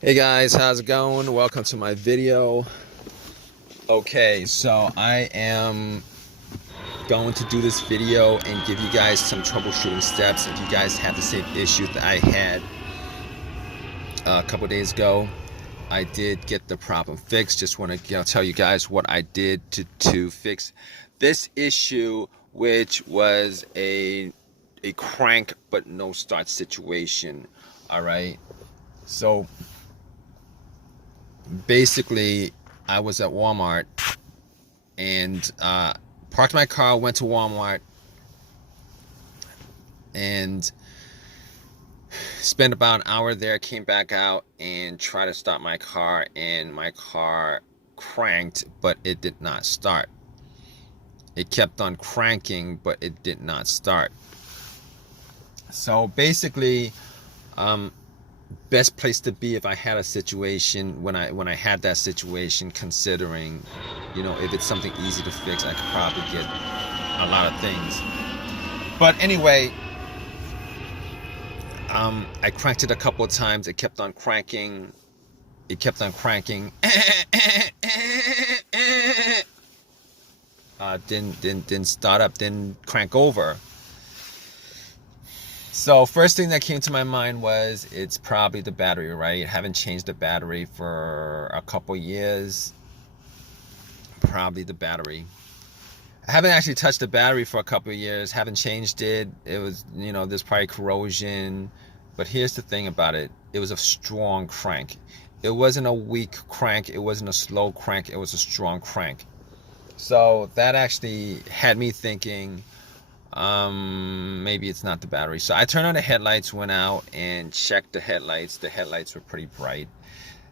Hey guys, how's it going? Welcome to my video. Okay, so I am going to do this video and give you guys some troubleshooting steps if you guys have the same issue that I had a couple days ago. I did get the problem fixed. Just want to tell you guys what I did to fix this issue, which was a crank but no start situation. All right, so basically I was at Walmart and parked my car, went to Walmart and spent about an hour there, came back out and tried to start my car, and my car cranked, but it did not start. It kept on cranking, but it did not start. So basically, best place to be if I had a situation when I had that situation, considering, if it's something easy to fix, I could probably get a lot of things. But anyway, I cranked it a couple of times. It kept on cranking. Didn't start up, didn't crank over. So first thing that came to my mind was it's probably the battery, right? Haven't changed the battery for a couple years. Probably the battery. I haven't actually touched the battery for a couple of years. Haven't changed it. It was, there's probably corrosion. But here's the thing about it. It was a strong crank. It wasn't a weak crank. It wasn't a slow crank. It was a strong crank. So that actually had me thinking, maybe it's not the battery. So I turned on the headlights, went out and checked the headlights. The headlights were pretty bright.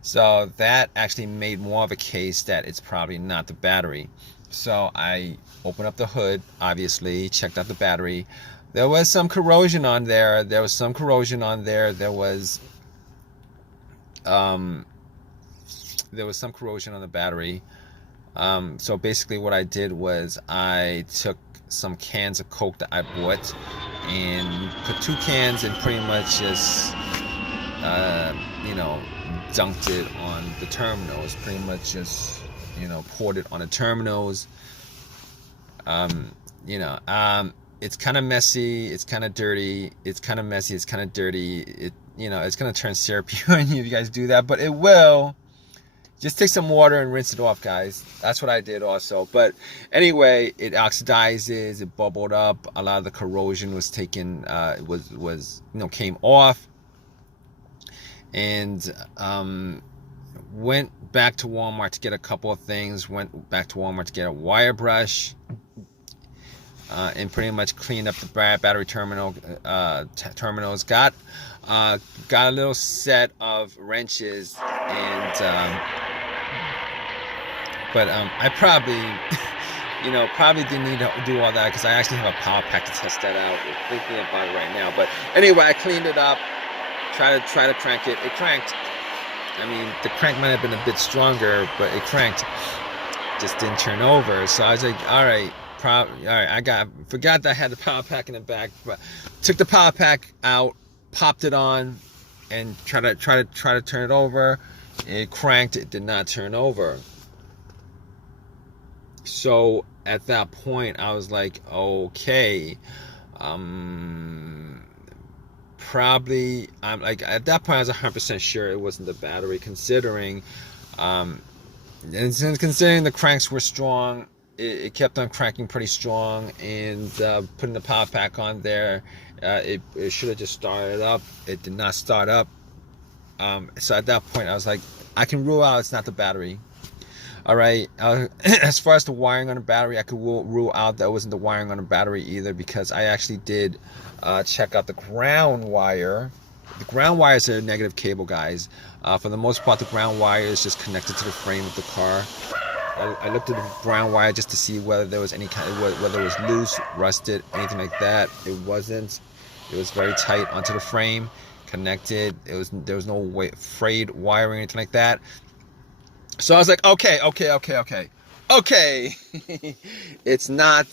So that actually made more of a case that it's probably not the battery. So I opened up the hood, obviously, checked out the battery. There was some corrosion on there. There was some corrosion on there some corrosion on the battery. So basically what I did was I took some cans of Coke that I bought and put 2 cans and pretty much just, dunked it on the terminals. Pretty much just, poured it on the terminals. It's kind of messy. It's kind of dirty. It's kind of messy. It's kind of dirty. It's going to turn syrupy on you if you guys do that, but it will. Just take some water and rinse it off, guys. That's what I did also. But anyway, it oxidizes, it bubbled up. A lot of the corrosion was taken, came off. And went back to Walmart to get a couple of things. Went back to Walmart to get a wire brush. And pretty much cleaned up the battery terminals. Got a little set of wrenches and. But I probably, probably didn't need to do all that because I actually have a power pack to test that out. I'm thinking about it right now. But anyway, I cleaned it up, try to crank it. It cranked. I mean, the crank might have been a bit stronger, but it cranked. Just didn't turn over. So I was like, all right. I forgot that I had the power pack in the back, but took the power pack out, popped it on, and try to turn it over. It cranked. It did not turn over. So at that point, I was like, okay, probably, I'm like, at that point, I was 100% sure it wasn't the battery, considering the cranks were strong. It kept on cranking pretty strong, and putting the power pack on there, it should have just started up. It did not start up. So at that point, I was like, I can rule out it's not the battery. All right. As far as the wiring on the battery, I could rule out that it wasn't the wiring on the battery either, because I actually did check out the ground wire. The ground wire is a negative cable, guys. For the most part, the ground wire is just connected to the frame of the car. I looked at the ground wire just to see whether there was whether it was loose, rusted, anything like that. It wasn't. It was very tight onto the frame, connected. There was no frayed wiring or anything like that. So I was like, okay. Okay, it's not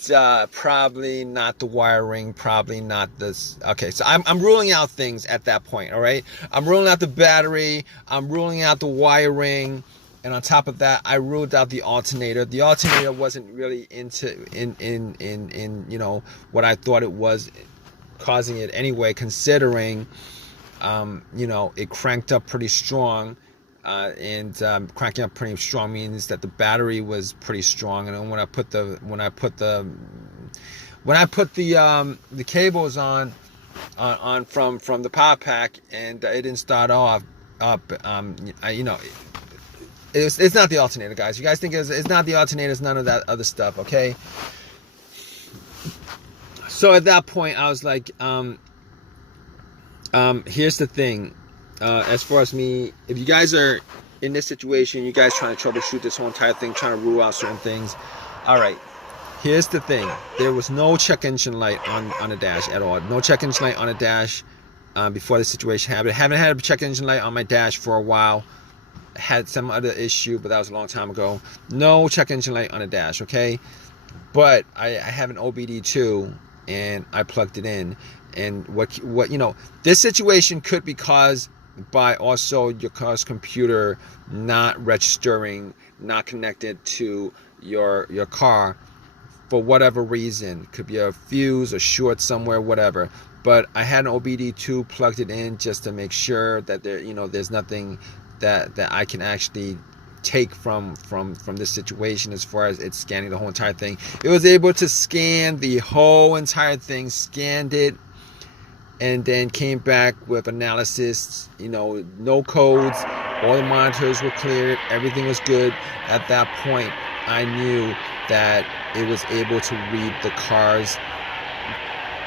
probably not the wiring, probably not this. Okay, so I'm ruling out things at that point. All right, I'm ruling out the battery, I'm ruling out the wiring, and on top of that, I ruled out the alternator. The alternator wasn't really in you know what I thought it was causing it anyway, considering you know it cranked up pretty strong. And cranking up pretty strong means that the battery was pretty strong. And when I put the cables on from the power pack, and it didn't start off up, you know, it's not the alternator, guys. You guys think it's not the alternator, it's none of that other stuff, okay? So at that point, I was like, here's the thing. As far as me, if you guys are in this situation, you guys trying to troubleshoot this whole entire thing, trying to rule out certain things. All right, here's the thing. There was no check engine light on the dash at all. No check engine light on the dash before the situation happened. I haven't had a check engine light on my dash for a while. I had some other issue, but that was a long time ago. No check engine light on the dash, okay? But I have an OBD2, and I plugged it in. And what you know, this situation could be caused by also your car's computer not registering, not connected to your car for whatever reason. Could be a fuse, a short somewhere, whatever. But I had an OBD2, plugged it in just to make sure that there, you know, there's nothing that I can actually take from this situation as far as it's scanning the whole entire thing. It was able to scan the whole entire thing, scanned it, and then came back with analysis, you know, no codes, all the monitors were cleared, everything was good. At that point, I knew that it was able to read the car's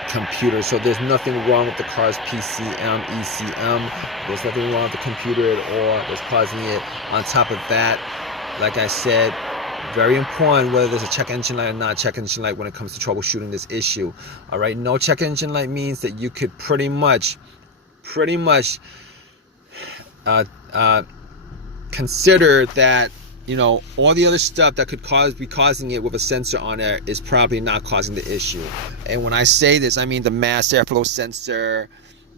computer. So there's nothing wrong with the car's PCM, ECM. There's nothing wrong with the computer at all that's causing it. On top of that, like I said, very important whether there's a check engine light or not check engine light when it comes to troubleshooting this issue. All right, no check engine light means that you could pretty much consider that, you know, all the other stuff that could be causing it with a sensor on there is probably not causing the issue. And when I say this, I mean the mass airflow sensor,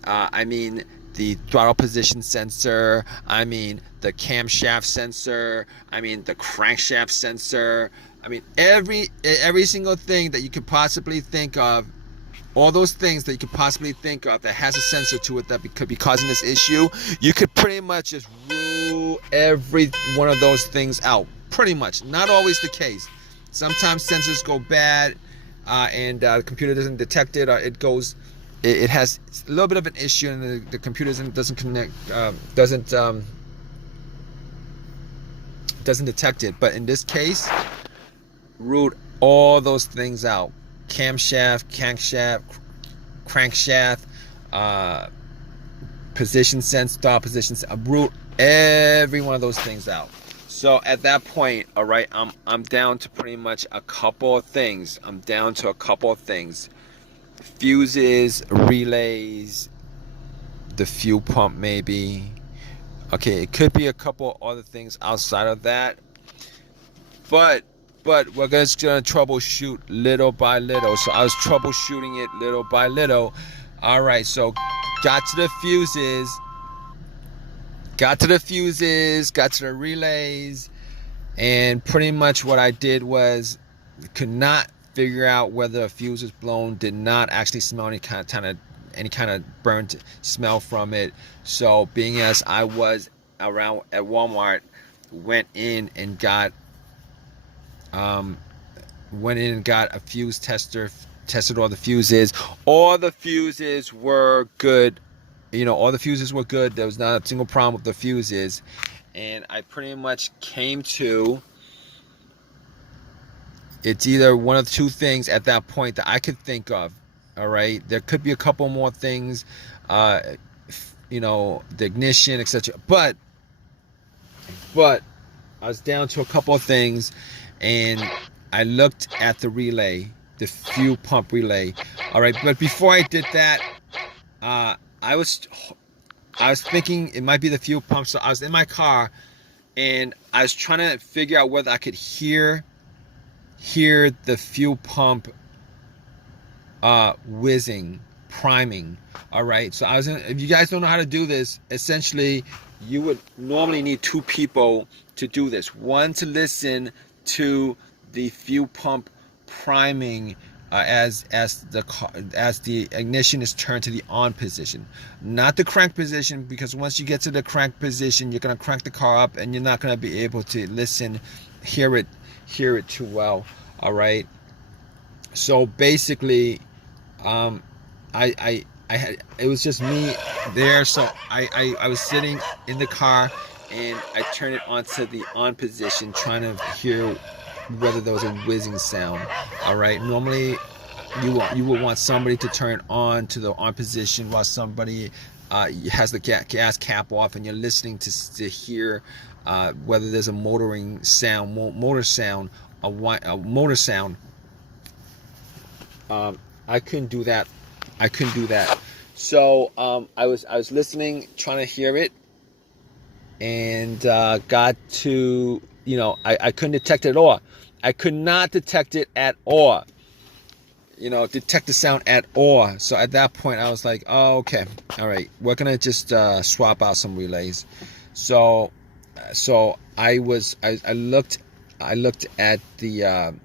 I mean the throttle position sensor, I mean the camshaft sensor, I mean the crankshaft sensor, I mean every single thing that you could possibly think of, all those things that you could possibly think of that has a sensor to it that could be causing this issue, you could pretty much just rule every one of those things out. Pretty much. Not always the case. Sometimes sensors go bad and the computer doesn't detect it, or it has a little bit of an issue and the computer doesn't connect, doesn't detect it. But in this case, ruled all those things out. Camshaft, crankshaft, position sense, throttle position sense. I ruled every one of those things out. So at that point, all right, I'm down to pretty much a couple of things. Fuses, relays, the fuel pump maybe. Okay, it could be a couple other things outside of that. But we're just gonna troubleshoot little by little. So I was troubleshooting it little by little. All right, so got to the fuses, got to the relays, and pretty much what I did was could not figure out whether a fuse was blown. Did not actually smell any kind of burnt smell from it. So being as I was around at Walmart, went in and got a fuse tester, tested all the fuses. All the fuses were good. You know, all the fuses were good. There was not a single problem with the fuses. And I pretty much came to, it's either one of two things at that point that I could think of. All right, there could be a couple more things, you know, the ignition, etc. But I was down to a couple of things, and I looked at the relay, the fuel pump relay. All right, but before I did that, I was thinking it might be the fuel pump. So I was in my car, and I was trying to figure out whether I could hear hear the fuel pump whizzing, priming. All right, so if you guys don't know how to do this, essentially you would normally need 2 people to do this. One to listen to the fuel pump priming as the ignition is turned to the on position, not the crank position, because once you get to the crank position, you're going to crank the car up and you're not going to be able to hear it too well. All right, so basically I had, it was just me there, so I was sitting in the car and I turned it onto the on position, trying to hear whether there was a whizzing sound. All right, normally you would want somebody to turn on to the on position while somebody has the gas cap off, and you're listening to hear whether there's a motoring sound, motor sound. I couldn't do that. So I was listening, trying to hear it, and got to, I couldn't detect it at all. I could not detect it at all. Detect the sound at all. So at that point, I was like, oh, okay, all right, we're gonna just swap out some relays. So I looked at the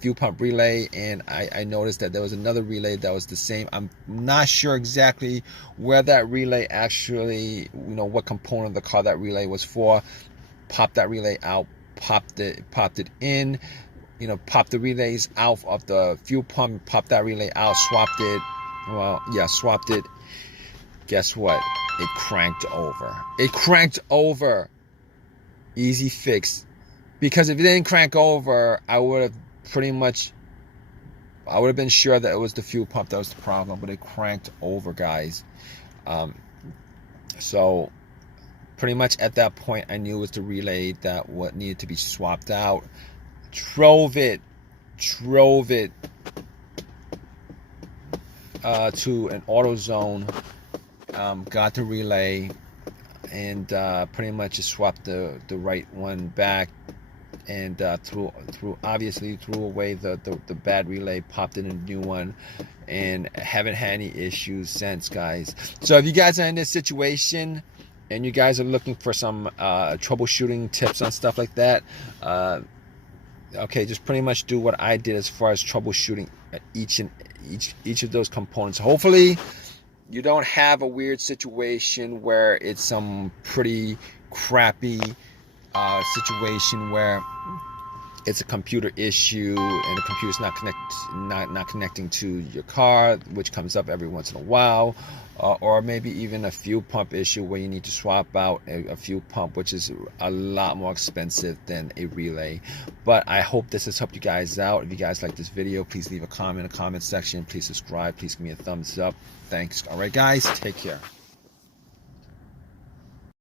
fuel pump relay, and I noticed that there was another relay that was the same. I'm not sure exactly where that relay actually, what component of the car that relay was for. Popped that relay out, popped it in, popped the relays out of the fuel pump, popped that relay out, swapped it. Guess what? It cranked over. Easy fix. Because if it didn't crank over, I would have been sure that it was the fuel pump that was the problem, but it cranked over, guys. So pretty much at that point, I knew it was the relay that what needed to be swapped out. Drove it to an AutoZone, got the relay, and pretty much just swapped the right one back, and threw away the bad relay, popped in a new one, and haven't had any issues since, guys. So if you guys are in this situation and you guys are looking for some troubleshooting tips on stuff like that, okay, just pretty much do what I did as far as troubleshooting each of those components. Hopefully you don't have a weird situation where it's some pretty crappy situation where it's a computer issue and the computer's not connecting to your car, which comes up every once in a while, or maybe even a fuel pump issue where you need to swap out a fuel pump, which is a lot more expensive than a relay. But I hope this has helped you guys out. If you guys like this video, please leave a comment in the comment section. Please subscribe. Please give me a thumbs up. Thanks. All right, guys, take care.